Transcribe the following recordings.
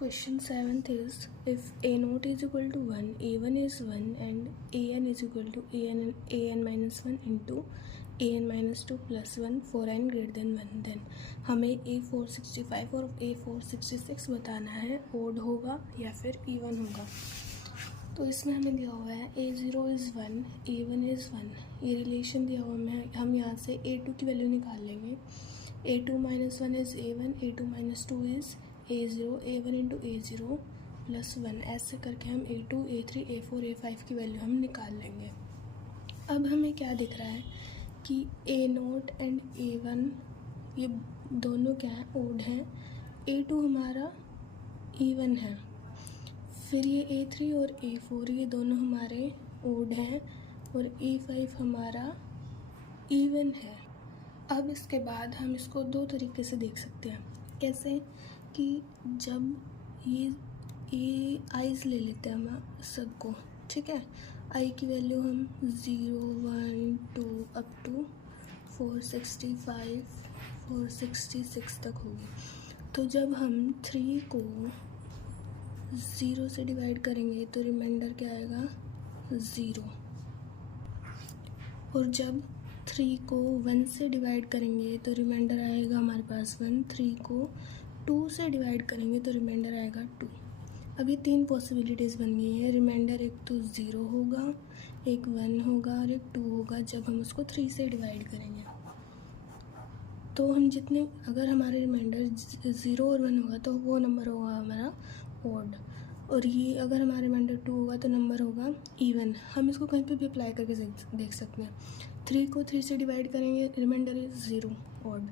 Question 7th is, if a0 is equal to 1, a1 is 1 and an is equal to an minus 1 into an minus 2 plus 1 for n greater than 1, then हमें a465 और a466 बताना है, odd होगा या फिर even होगा। तो इसमें हमें दिया हुआ है a0 इज़ 1, a1 इज़ 1, ये रिलेशन दिया हुआ है। हम यहाँ से a2 की वैल्यू निकाल लेंगे। a2 minus 1 is a1, a2 minus 2 is a0, a1 into a0 plus 1, ऐसे करके हम a2, a3, a4, a5 की वैल्यू हम निकाल लेंगे। अब हमें क्या दिख रहा है कि a0 एंड a1 ये दोनों क्या हैं, ओड हैं। a2 हमारा इवन है, फिर ये a3 और a4 ये दोनों हमारे ओड हैं और a5 हमारा इवन है। अब इसके बाद हम इसको दो तरीके से देख सकते हैं। कैसे कि जब ये आइज़ ले लेते हैं हम सबको, ठीक है। आई की वैल्यू हम 0, 1, 2 अप टू 465, 466 तक होगी। तो जब हम 3 को 0 से डिवाइड करेंगे तो रिमाइंडर क्या आएगा, 0। और जब 3 को 1 से डिवाइड करेंगे तो रिमाइंडर आएगा हमारे पास 1। 3 को 2 से डिवाइड करेंगे तो रिमाइंडर आएगा 2। अब ये 3 पॉसिबिलिटीज़ बन गई है। रिमाइंडर एक तो 0 होगा, एक 1 होगा और एक 2 होगा जब हम उसको 3 से डिवाइड करेंगे। तो हम जितने, अगर हमारे रिमाइंडर 0 और 1 होगा तो वो नंबर होगा हमारा ओड, और ये अगर हमारा रिमाइंडर 2 होगा तो नंबर होगा इवन। हम इसको कहीं पे भी अप्लाई करके देख सकते हैं। 3 को 3 से डिवाइड करेंगे, रिमाइंडर इज़ 0, ओड।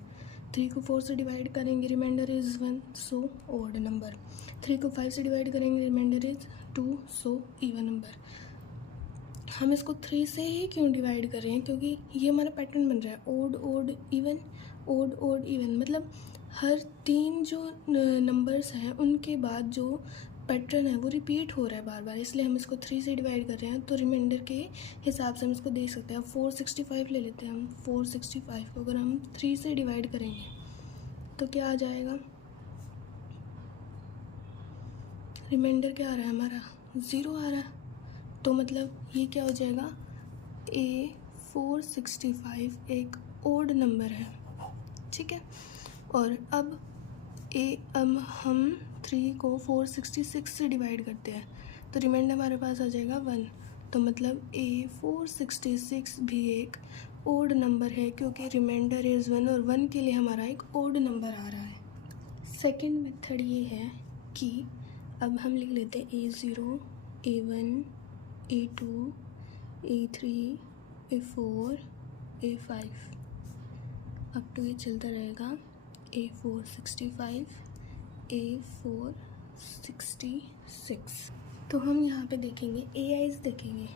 3 को 4 से डिवाइड करेंगे, remainder is 1, so odd number. 3 को 5 से डिवाइड करेंगे, remainder is 2, so even number. हम इसको 3 से ही क्यों डिवाइड कर रहे हैं, क्योंकि ये हमारा पैटर्न बन रहा है, odd odd even, odd odd even. मतलब हर 3 जो नंबर्स हैं उनके बाद जो पैटर्न है वो रिपीट हो रहा है बार बार, इसलिए हम इसको 3 से डिवाइड कर रहे हैं। तो रिमाइंडर के हिसाब से हम इसको देख सकते हैं। 465 ले लेते हैं हम। 465 को अगर हम 3 से डिवाइड करेंगे तो क्या आ जाएगा, रिमाइंडर क्या आ रहा है हमारा, 0 आ रहा है। तो मतलब ये क्या हो जाएगा, A465 एक ओड नंबर है, ठीक है। और अब हम 3 को 466 से डिवाइड करते हैं तो रिमाइंडर हमारे पास आ जाएगा 1। तो मतलब A466 भी एक ओड नंबर है, क्योंकि रिमाइंडर इज़ 1 और 1 के लिए हमारा एक ओड नंबर आ रहा है। सेकंड मेथड ये है कि अब हम लिख लेते हैं A0, A1, A2, A3, A4, A5 अब तो ये चलता रहेगा। A465, A466। तो हम यहाँ पे देखेंगे AIs देखेंगे।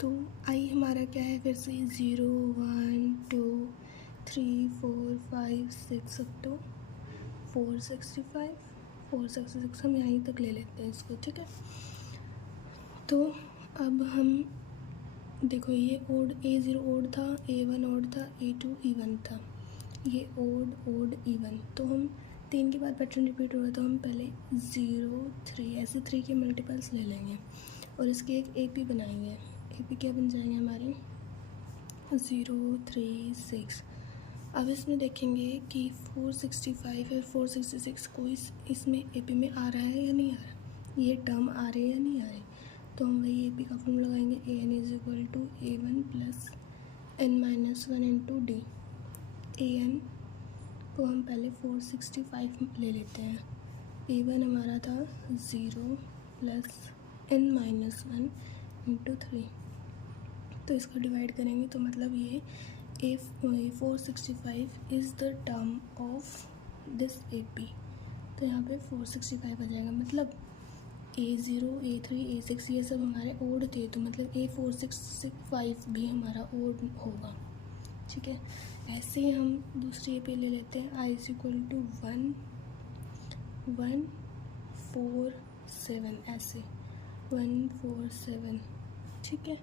तो आई हमारा क्या है, फिर से 0, 1, 2, 3, 4, 5, 6 अप टू 465, 466 हम यहीं तक ले लेते हैं इसको, ठीक है। तो अब हम देखो, ये ओड A0 ओड था, A1 ओड था, A2 इवन था, ये ओड ओड इवन। तो हम 3 के बाद पैटर्न रिपीट हो रहा है तो हम पहले 0, 3 ऐसे 3 के मल्टीपल्स ले लेंगे और इसके एक AP बनाएंगे। AP क्या बन जाएंगे हमारे, 0, 3, 6। अब इसमें देखेंगे कि 465 और 466 को इसमें AP में आ रहा है या नहीं आ रहा, ये टर्म आ रहे हैं या नहीं आ रहे। तो हम वही AP का फॉर्मूला लगाएंगे, AN is equal to A1 plus N minus 1 into D। AN को हम पहले 465 ले लेते हैं। A1 हमारा था 0 प्लस N माइनस 1 इंटू 3। तो इसको डिवाइड करेंगे तो मतलब ये A465 is the term of this AP। तो यहाँ पे 465 आ जाएगा। मतलब A0, A3, A6 ये सब हमारे ओड थे, तो मतलब A465 भी हमारा ओड होगा, ठीक है। ऐसे ही हम दूसरी AP ले लेते हैं। I इज इक्वल टू 1, 1, 4, 7, ऐसे 1, 4, 7, ठीक है।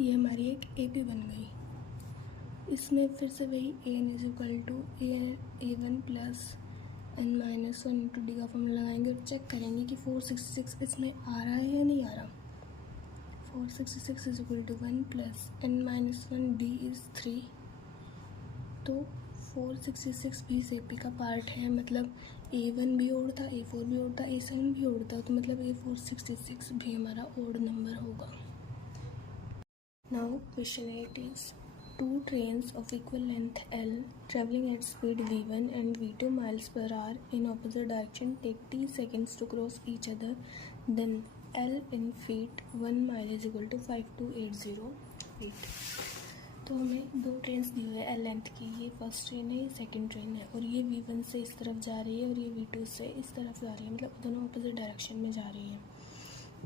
ये हमारी एक AP बन गई। इसमें फिर से वही AN is equal to A1 plus -1 into D का फॉर्मूला लगाएंगे और चेक करेंगे कि 466 इसमें आ रहा है या नहीं आ रहा। 466 is equal to 1 plus n-1 D is 3। तो 466 भी सेपी का पार्ट है, मतलब A1 भी ओड था, A4 भी ओड था, A7 भी ओड था, तो मतलब A466 भी हमारा ओड नंबर होगा। Now question 8 is two trains of equal length L traveling at speed v1 and v2 miles per hour in opposite direction take t seconds to cross each other, then L in feet 1 mile is equal to 5280 feet। तो हमें दो trains दी हुई है L length की, ये first train है, ये second train है, और ये v1 से इस तरफ जा रही है और ये v2 से इस तरफ जा रही है, मतलब दोनों अपोजिट डायरेक्शन में जा रही है।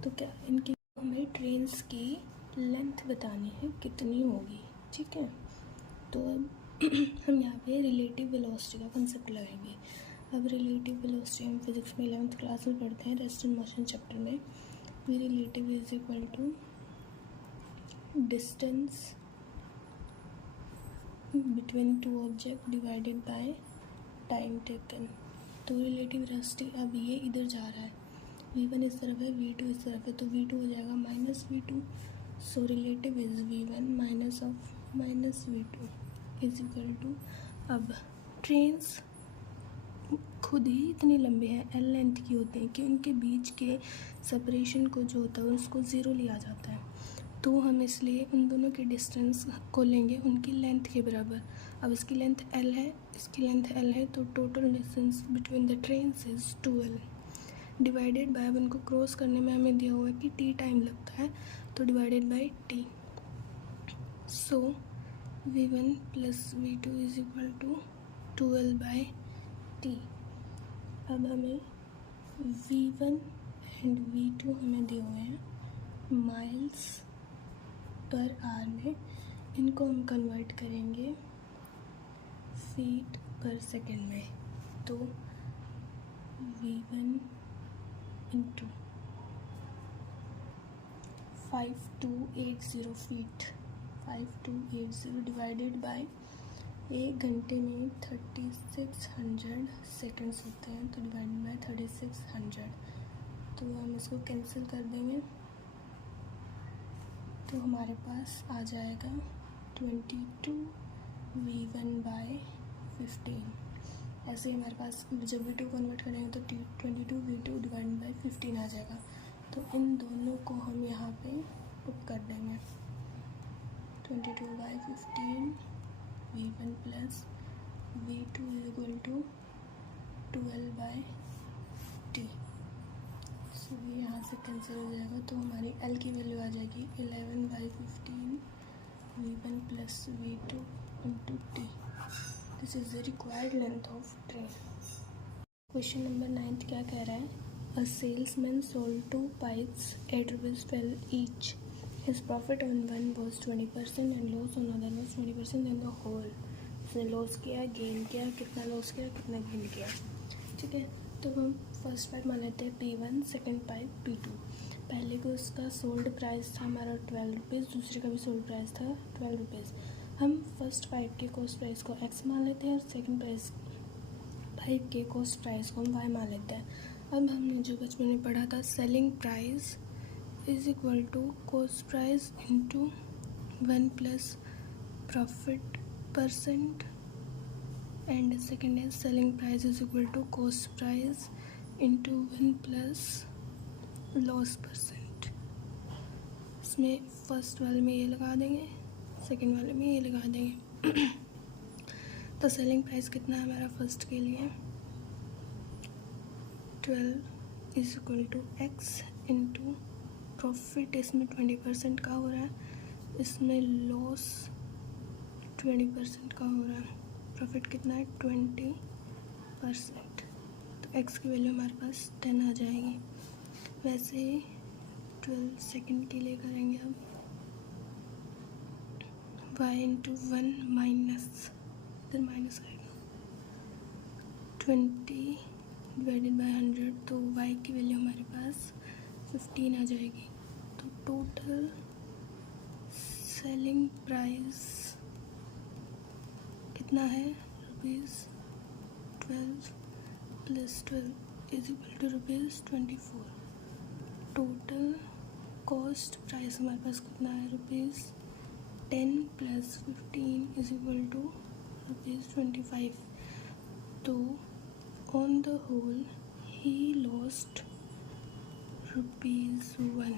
तो क्या इनकी हमें ट्रेन्स की लेंथ बतानी है कितनी होगी, ठीक है। तो अब हम यहाँ पे रिलेटिव वेलोसिटी का कंसेप्ट लगाएंगे। अब रिलेटिव वेलोसिटी हम फिजिक्स में 11th क्लास में पढ़ते हैं, रेस्ट इन मोशन चैप्टर में। Relative is equal to distance between two object divided by time taken. तो रिलेटिव वेलोसिटी, अब ये इधर जा रहा है, v1 इस तरफ है, v2 इस तरफ है, तो v2 हो जाएगा -v2। So relative is v1 minus of -v2 is equal to, अब ट्रेन्स खुद ही इतनी लंबे हैं, एल लेंथ की होते हैं कि उनके बीच के सेपरेशन को जो होता है उसको ज़ीरो लिया जाता है। तो हम इसलिए उन दोनों के डिस्टेंस को लेंगे उनकी लेंथ के बराबर। अब इसकी लेंथ एल है, इसकी लेंथ एल है, तो total distance between the trains is 2l divided by, अब उनको क्रॉस करने में हमें दिया हुआ है कि t टाइम लगता है, तो divided by t। So v1 plus v2 is equal to 2l by t। अब हमें v1 एंड v2 हमें दिए हुए हैं माइल्स पर आवर में, इनको हम कन्वर्ट करेंगे फीट पर सेकेंड में। तो v1 into 5280 feet, 5280 divided by, एक घंटे में 3600 सेकेंड्स होते हैं, तो डिवाइडेड बाय 3600। तो हम इसको कैंसिल कर देंगे, तो हमारे पास आ जाएगा 22 v1 बाय 15। ऐसे ही हमारे पास जब v2 कन्वर्ट करेंगे तो 22 v2 डिवाइडेड बाय 15 आ जाएगा। तो इन दोनों को हम यहाँ पे पुट कर देंगे, 22 by 15 v1 plus v2 is equal to 12 by t। So ये यहाँ से कैंसिल हो जाएगा, तो हमारी l की वैल्यू आ जाएगी 11 by 15 v1 plus v2 into t। This is the required length of train. Question number 9 क्या कह रहा है, a salesman sold 2 pipes at ₹12 each. His profit on one was 20% and loss on other was 20% in the whole. उसने loss किया, gain किया, कितना loss किया, कितना गेन किया, ठीक है। तो हम फर्स्ट पाइप मान लेते हैं P1, सेकेंड पाइप P2। पहले को उसका सोल्ड प्राइस था हमारा 12 रुपीज़, दूसरे का भी सोल्ड प्राइस था 12 रुपीज़। हम फर्स्ट पाइप के कॉस्ट प्राइस को x मान लेते हैं और सेकेंड पाइप के कॉस्ट प्राइस को हम y मान लेते हैं। अब हमने जो बचपन में पढ़ा था, selling price is equal to cost price into 1 plus profit percent, and second है selling price is equal to cost price into 1 plus loss percent. इसमें फर्स्ट वाले में ये लगा देंगे, सेकेंड वाले में ये लगा देंगे। तो सेलिंग प्राइस कितना है हमारा फर्स्ट के लिए, 12 is equal to X into profit, इसमें 20% का हो रहा है, इसमें लॉस 20% का हो रहा है, प्रॉफिट कितना है 20%। तो एक्स की वैल्यू हमारे पास 10 आ जाएगी। वैसे ही 12 सेकेंड के लिए करेंगे, अब y इंटू 1 माइनस, इधर माइनस करेगा 20 डिवाइडेड बाय 100, तो y की वैल्यू हमारे पास 15 आ जाएगी। तो टोटल सेलिंग प्राइस कितना है, ₹12 plus 12 is equal to ₹24। Total cost price हमारे पास कितना है, ₹10 प्लस 15 इज इक्वल टू ₹25। तो on the whole he lost ₹1,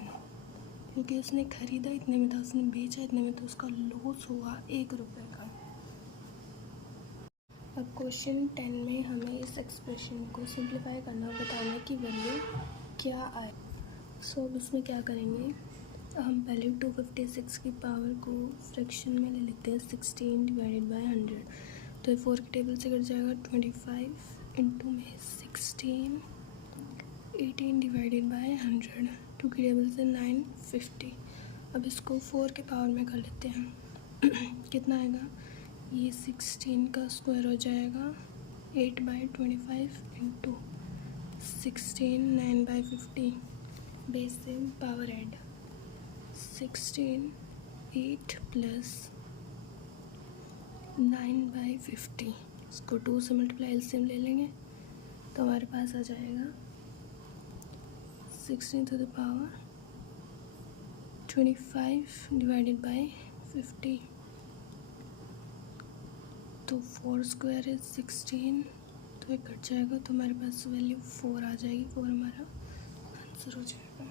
क्योंकि उसने ख़रीदा इतने में था, उसने बेचा इतने में, तो उसका लॉस हुआ ₹1 का। अब क्वेश्चन 10 में हमें इस एक्सप्रेशन को सिंप्लीफाई करना, बताने की वैल्यू क्या आए। सो अब इसमें क्या करेंगे, हम पहले 256 की पावर को फ्रैक्शन में ले लेते हैं, 16 डिवाइडेड बाय 100। तो 4 के टेबल से कट जाएगा 25 इंटू में 16, 18 डिवाइडेड बाय 100, 2 की टेबल से 9, 50। अब इसको 4 के पावर में कर लेते हैं कितना आएगा, ये 16 का स्क्वायर हो जाएगा 8/25 इंटू 16, 9/50, बेस से पावर ऐड 16, 8 प्लस 9/50, इसको 2 से मल्टीप्लाई एलसीएम ले लेंगे तो हमारे पास आ जाएगा 16 to the power 25 divided by 50। तो 4 स्क्वायर इज 16, तो ये कट जाएगा, तो हमारे पास वैल्यू 4 आ जाएगी, 4 हमारा आंसर हो जाएगा।